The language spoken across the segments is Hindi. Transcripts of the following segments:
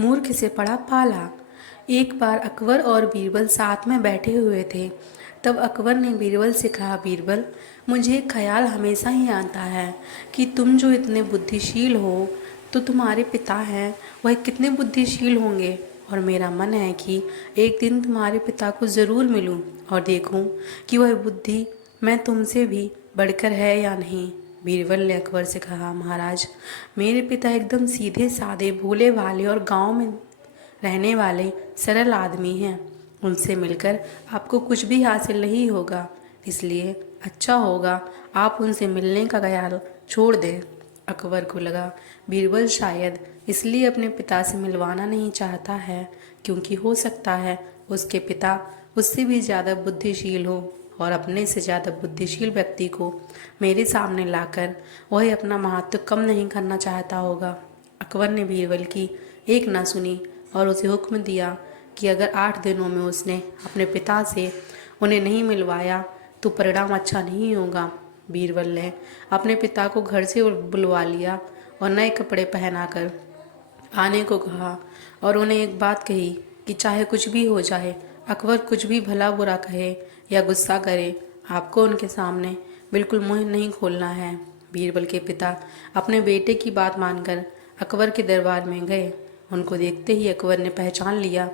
मूर्ख से पड़ा पाला। एक बार अकबर और बीरबल साथ में बैठे हुए थे। तब अकबर ने बीरबल से कहा, बीरबल, मुझे एक ख्याल हमेशा ही आता है कि तुम जो इतने बुद्धिशील हो, तो तुम्हारे पिता हैं वह कितने बुद्धिशील होंगे। और मेरा मन है कि एक दिन तुम्हारे पिता को ज़रूर मिलूं और देखूं कि वह बुद्धि मैं तुमसे भी बढ़कर है या नहीं। बीरबल ने अकबर से कहा, महाराज, मेरे पिता एकदम सीधे साधे भोले भाले और गांव में रहने वाले सरल आदमी हैं। उनसे मिलकर आपको कुछ भी हासिल नहीं होगा, इसलिए अच्छा होगा आप उनसे मिलने का ख्याल छोड़ दें। अकबर को लगा बीरबल शायद इसलिए अपने पिता से मिलवाना नहीं चाहता है क्योंकि हो सकता है उसके पिता उससे भी ज़्यादा बुद्धिशील हो और अपने से ज़्यादा बुद्धिशील व्यक्ति को मेरे सामने लाकर वह अपना महत्व कम नहीं करना चाहता होगा। अकबर ने बीरबल की एक ना सुनी और उसे हुक्म दिया कि अगर 8 दिनों में उसने अपने पिता से उन्हें नहीं मिलवाया तो परिणाम अच्छा नहीं होगा। बीरबल ने अपने पिता को घर से बुलवा लिया और नए कपड़े पहनाकर आने को कहा और उन्हें एक बात कही कि चाहे कुछ भी हो जाए, अकबर कुछ भी भला बुरा कहे या गुस्सा करे, आपको उनके सामने बिल्कुल मुंह नहीं खोलना है। बीरबल के पिता अपने बेटे की बात मानकर अकबर के दरबार में गए। उनको देखते ही अकबर ने पहचान लिया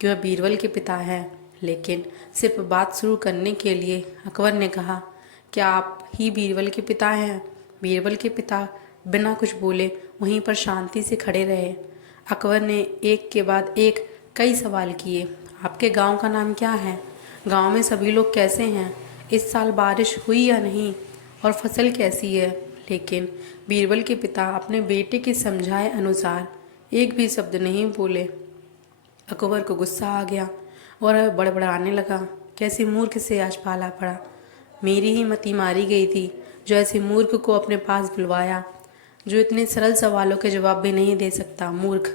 कि वह बीरबल के पिता हैं, लेकिन सिर्फ बात शुरू करने के लिए अकबर ने कहा, क्या आप ही बीरबल के पिता हैं? बीरबल के पिता बिना कुछ बोले वहीं पर शांति से खड़े रहे। अकबर ने एक के बाद एक कई सवाल किए। आपके गांव का नाम क्या है? गांव में सभी लोग कैसे हैं? इस साल बारिश हुई या नहीं? और फसल कैसी है? लेकिन बीरबल के पिता अपने बेटे के समझाए अनुसार एक भी शब्द नहीं बोले। अकबर को गुस्सा आ गया और वह बड़बड़ाने लगा, कैसे मूर्ख से आज पाला पड़ा। मेरी ही मती मारी गई थी जो ऐसे मूर्ख को अपने पास बुलवाया, जो इतने सरल सवालों के जवाब भी नहीं दे सकता। मूर्ख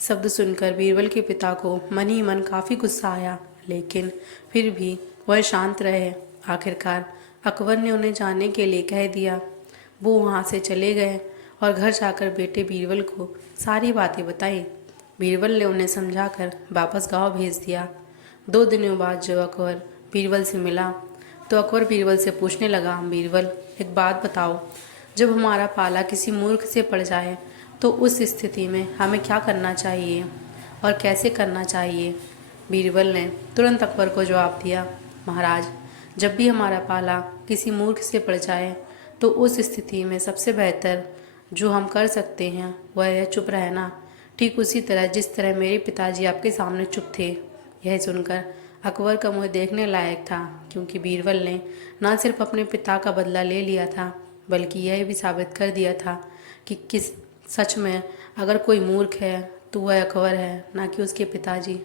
शब्द सुनकर बीरबल के पिता को मन ही मन काफ़ी गुस्सा आया, लेकिन फिर भी वह शांत रहे। आखिरकार अकबर ने उन्हें जाने के लिए कह दिया। वो वहाँ से चले गए और घर जाकर बेटे बीरबल को सारी बातें बताई। बीरबल ने उन्हें समझाकर वापस गांव भेज दिया। 2 दिनों बाद जब अकबर बीरबल से मिला तो अकबर बीरबल से पूछने लगा, बीरबल, एक बात बताओ, जब हमारा पाला किसी मूर्ख से पड़ जाए तो उस स्थिति में हमें क्या करना चाहिए और कैसे करना चाहिए? बीरबल ने तुरंत अकबर को जवाब दिया, महाराज, जब भी हमारा पाला किसी मूर्ख से पड़ जाए तो उस स्थिति में सबसे बेहतर जो हम कर सकते हैं वह है चुप रहना, ठीक उसी तरह जिस तरह मेरे पिताजी आपके सामने चुप थे। यह सुनकर अकबर का मुंह देखने लायक था, क्योंकि बीरबल ने न सिर्फ अपने पिता का बदला ले लिया था बल्कि यह भी साबित कर दिया था कि किस सच में अगर कोई मूर्ख है तो वह अकबर है, ना कि उसके पिताजी।